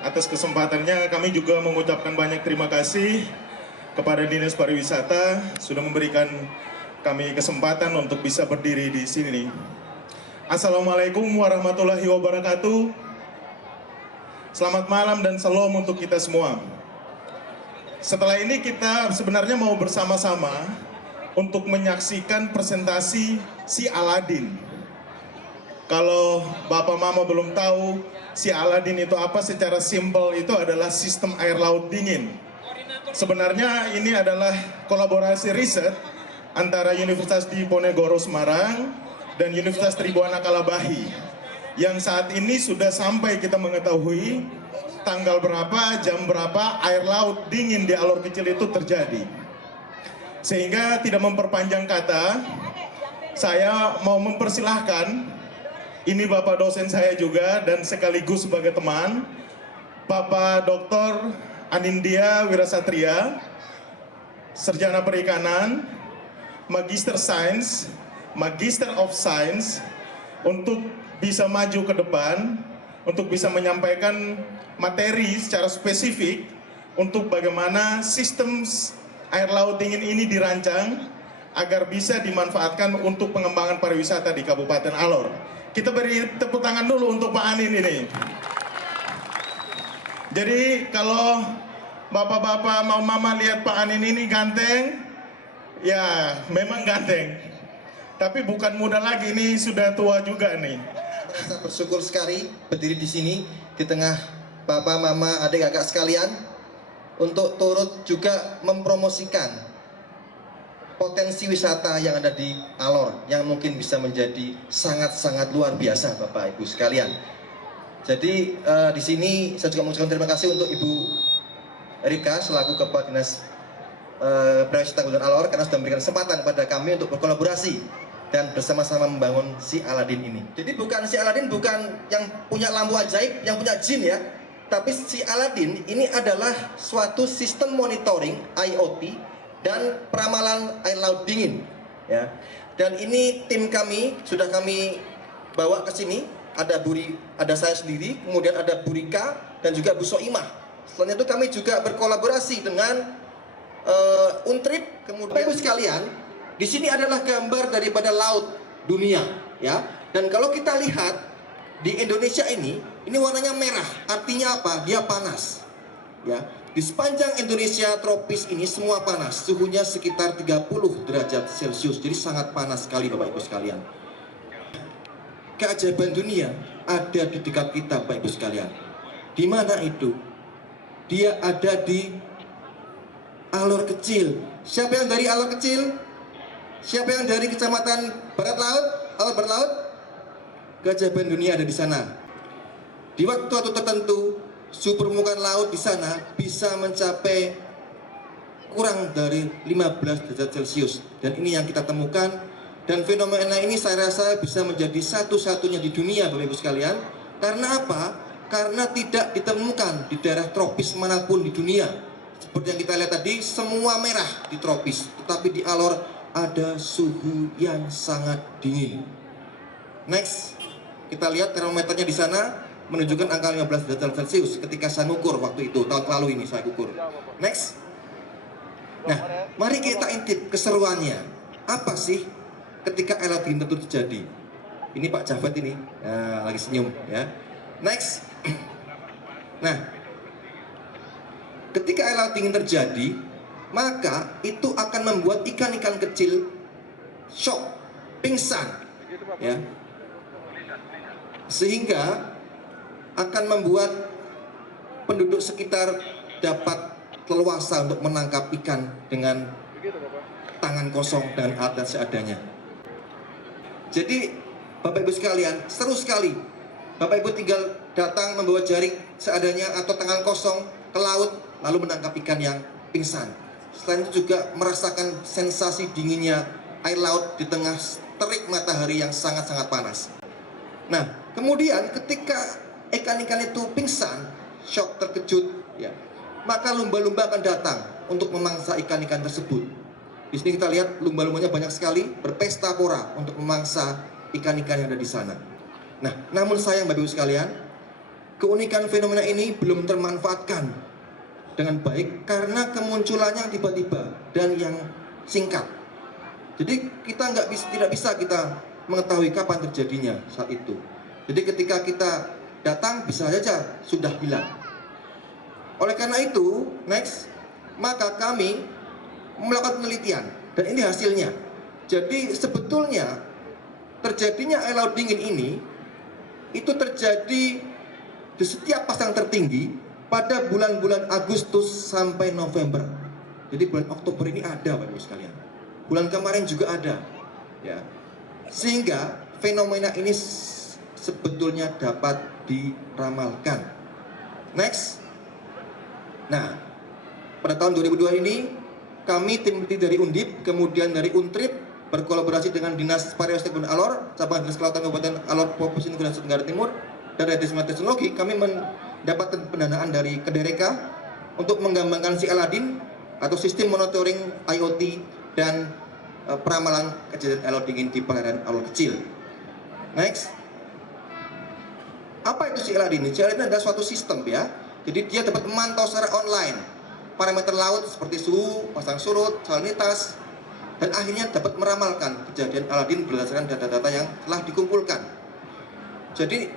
Atas kesempatannya kami juga mengucapkan banyak terima kasih kepada Dinas Pariwisata sudah memberikan kami kesempatan untuk bisa berdiri di sini. Assalamualaikum warahmatullahi wabarakatuh. Selamat malam dan salam untuk kita semua. Setelah ini kita sebenarnya mau bersama-sama untuk menyaksikan presentasi si Aladin. Kalau Bapak Mama belum tahu, si Aladin itu apa, secara simpel itu adalah sistem air laut dingin. Sebenarnya ini adalah kolaborasi riset antara Universitas Diponegoro Semarang dan Universitas Tribuana Kalabahi, yang saat ini sudah sampai kita mengetahui tanggal berapa, jam berapa air laut dingin di Alor Kecil itu terjadi. Sehingga tidak memperpanjang kata, saya mau mempersilahkan, ini Bapak dosen saya juga dan sekaligus sebagai teman, Bapak Dr. Anindya Wirasatria, Sarjana Perikanan, Magister Sains, Magister of Science, untuk bisa maju ke depan, untuk bisa menyampaikan materi secara spesifik untuk bagaimana sistem air laut dingin ini dirancang agar bisa dimanfaatkan untuk pengembangan pariwisata di Kabupaten Alor. Kita beri tepuk tangan dulu untuk Pak Anin ini. Jadi kalau bapak-bapak mau mama lihat Pak Anin ini ganteng, ya memang ganteng. Tapi bukan muda lagi, ini sudah tua juga nih. Saya bersyukur sekali berdiri di sini di tengah bapak, mama, adik, kakak sekalian untuk turut juga mempromosikan potensi wisata yang ada di Alor yang mungkin bisa menjadi sangat-sangat luar biasa, Bapak Ibu sekalian. Jadi di sini saya juga mengucapkan terima kasih untuk Ibu Erika selaku Kepala Dinas Pariwisata Kabupaten Alor karena sudah memberikan kesempatan kepada kami untuk berkolaborasi dan bersama-sama membangun si Aladin ini. Jadi bukan si Aladin bukan yang punya lampu ajaib, yang punya jin ya, tapi si Aladin ini adalah suatu sistem monitoring IoT dan peramalan air laut dingin ya. Dan ini tim kami sudah kami bawa ke sini, ada saya sendiri, kemudian ada Bu Rika dan juga Bu Soimah. Setelah itu kami juga berkolaborasi dengan Untrip. Kemudian Ibu sekalian, di sini adalah gambar daripada laut dunia ya. Dan kalau kita lihat di Indonesia ini warnanya merah, artinya apa? Dia panas ya. Di sepanjang Indonesia tropis ini semua panas, suhunya sekitar 30 derajat Celcius, jadi sangat panas sekali Bapak Ibu sekalian. Keajaiban dunia ada di dekat kita Bapak Ibu sekalian. Di mana itu? Dia ada di Alor Kecil. Siapa yang dari Alor Kecil? Siapa yang dari Kecamatan Barat Laut? Alor Barat Laut? Keajaiban dunia ada di sana. Di waktu-waktu tertentu suhu permukaan laut di sana bisa mencapai kurang dari 15 derajat Celcius, dan ini yang kita temukan, dan fenomena ini saya rasa bisa menjadi satu-satunya di dunia Bapak Ibu sekalian. Karena apa? Karena tidak ditemukan di daerah tropis manapun di dunia. Seperti yang kita lihat tadi, semua merah di tropis, tetapi di Alor ada suhu yang sangat dingin. Next, kita lihat termometernya di sana menunjukkan angka 15 derajat Celcius ketika saya ngukur waktu itu, tahun lalu ini saya ukur. Next. Nah, mari kita intip keseruannya. Apa sih ketika air laut dingin itu terjadi? Ini Pak Jafet ini, lagi senyum ya. Next. Nah, ketika air laut dingin terjadi, maka itu akan membuat ikan-ikan kecil shock, pingsan ya. Sehingga akan membuat penduduk sekitar dapat leluasa untuk menangkap ikan dengan tangan kosong dan alat seadanya. Jadi Bapak Ibu sekalian, seru sekali. Bapak Ibu tinggal datang membawa jaring seadanya atau tangan kosong ke laut lalu menangkap ikan yang pingsan. Selain itu juga merasakan sensasi dinginnya air laut di tengah terik matahari yang sangat-sangat panas. Nah, kemudian ketika ikan-ikan itu pingsan, shock, terkejut ya, maka lumba-lumba akan datang untuk memangsa ikan-ikan tersebut. Di sini kita lihat lumba-lumbanya banyak sekali berpesta pora untuk memangsa ikan-ikan yang ada di sana. Nah, namun sayang Bapak Ibu sekalian, keunikan fenomena ini belum termanfaatkan dengan baik karena kemunculannya yang tiba-tiba dan yang singkat. Jadi kita tidak bisa kita mengetahui kapan terjadinya saat itu. Jadi ketika kita datang bisa saja sudah hilang. Oleh karena itu, maka kami melakukan penelitian dan ini hasilnya. Jadi sebetulnya terjadinya air laut dingin ini itu terjadi di setiap pasang tertinggi pada bulan-bulan Agustus sampai November. Jadi bulan Oktober ini ada, Bapak Ibu sekalian. Bulan kemarin juga ada, ya. Sehingga fenomena ini sebetulnya dapat diramalkan. Nah, pada tahun 2002 ini kami tim peneliti dari Undip, kemudian dari Untrip berkolaborasi dengan Dinas Pariwisata dan Alor, cabang Dinas Kelautan Kabupaten Alor Provinsi Nusa Tenggara Timur, dan dari Desma Teknologi kami mendapatkan pendanaan dari Kedereka untuk mengembangkan si Aladin atau sistem monitoring IoT dan peramalan kejadian air laut dingin di perairan Alor kecil. Apa itu si Aladin? Si Aladin adalah suatu sistem, ya. Jadi dia dapat memantau secara online parameter laut seperti suhu, pasang surut, salinitas, dan akhirnya dapat meramalkan kejadian Aladin berdasarkan data-data yang telah dikumpulkan. Jadi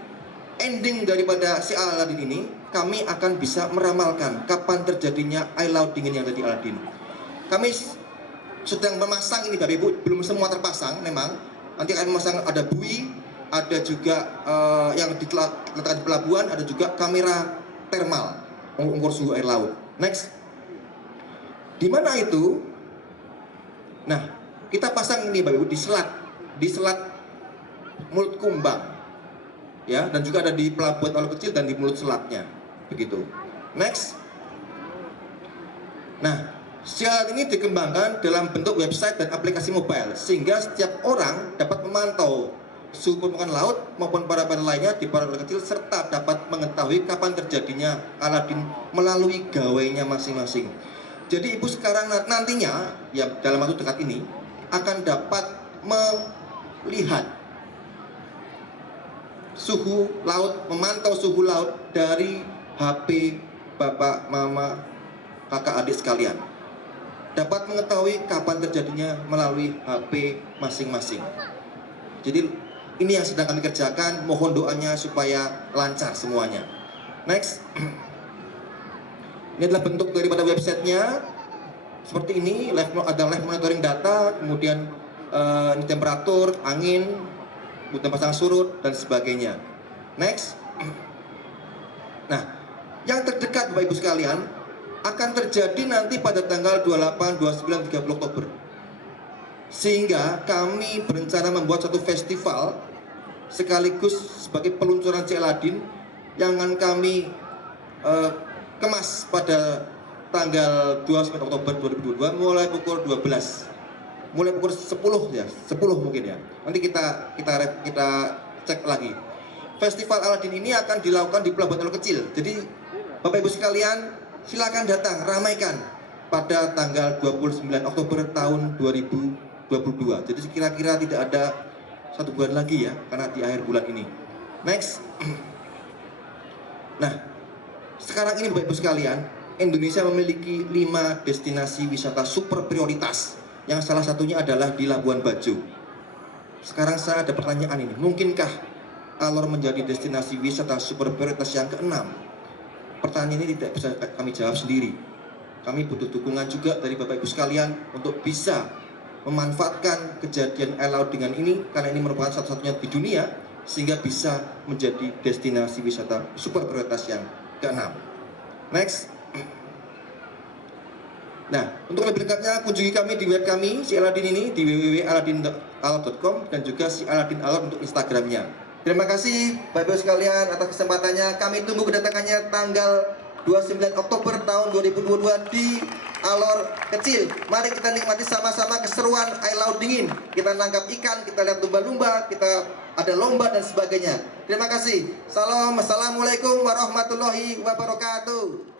ending daripada si Aladin ini, kami akan bisa meramalkan kapan terjadinya air laut dingin yang ada di Aladin. Kami sedang memasang ini, Bapak Ibu, belum semua terpasang memang. Nanti akan memasang ada buoy, ada juga yang diletakkan di pelabuhan, ada juga kamera termal mengukur suhu air laut. Di mana itu? Nah, kita pasang ini, Bapak Ibu, di selat Mulut Kumbang, ya, dan juga ada di pelabuhan Alor kecil dan di mulut selatnya, begitu. Nah, siaran ini dikembangkan dalam bentuk website dan aplikasi mobile sehingga setiap orang dapat memantau suhu permukaan laut maupun parameter lainnya di perairan kecil serta dapat mengetahui kapan terjadinya Aladin melalui gawainya masing-masing. Jadi Ibu sekarang nantinya, ya dalam waktu dekat ini, akan dapat melihat suhu laut, memantau suhu laut dari HP Bapak, Mama, kakak, adik sekalian. Dapat mengetahui kapan terjadinya melalui HP masing-masing. Jadi ini yang sedang kami kerjakan, mohon doanya supaya lancar semuanya. Ini adalah bentuk daripada websitenya. Seperti ini, ada live monitoring data, kemudian ini temperatur, angin, kemudian pasang surut, dan sebagainya. Nah, yang terdekat Bapak Ibu sekalian, akan terjadi nanti pada tanggal 28, 29, 30 Oktober. Sehingga kami berencana membuat satu festival sekaligus sebagai peluncuran si Aladin yang akan kami kemas pada tanggal 29 Oktober 2022 mulai pukul 12. Mulai pukul 10 ya, 10 mungkin ya. Nanti kita cek lagi. Festival Aladin ini akan dilakukan di Pelabuhan Alor Kecil. Jadi Bapak Ibu sekalian, silakan datang, ramaikan pada tanggal 29 Oktober tahun 2022. Jadi kira-kira tidak ada 1 bulan lagi ya, karena di akhir bulan ini. Nah, sekarang ini Bapak Ibu sekalian, Indonesia memiliki 5 destinasi wisata super prioritas, yang salah satunya adalah di Labuan Bajo. Sekarang saya ada pertanyaan ini, mungkinkah Alor menjadi destinasi wisata super prioritas yang ke-6? Pertanyaan ini tidak bisa kami jawab sendiri. Kami butuh dukungan juga dari Bapak Ibu sekalian untuk bisa memanfaatkan kejadian air laut dingin ini, karena ini merupakan satu-satunya di dunia, sehingga bisa menjadi destinasi wisata super prioritas yang ke-6. Nah, untuk lebih dekatnya kunjungi kami di web kami si Aladin ini di www.aladinalor.com dan juga si Aladin Alor untuk Instagramnya. Terima kasih Bapak Ibu sekalian atas kesempatannya. Kami tunggu kedatangannya tanggal 29 Oktober tahun 2022 di Alor Kecil. Mari kita nikmati sama-sama keseruan air laut dingin. Kita nangkap ikan, kita lihat lumba-lumba, kita ada lomba dan sebagainya. Terima kasih. Salam. Assalamualaikum warahmatullahi wabarakatuh.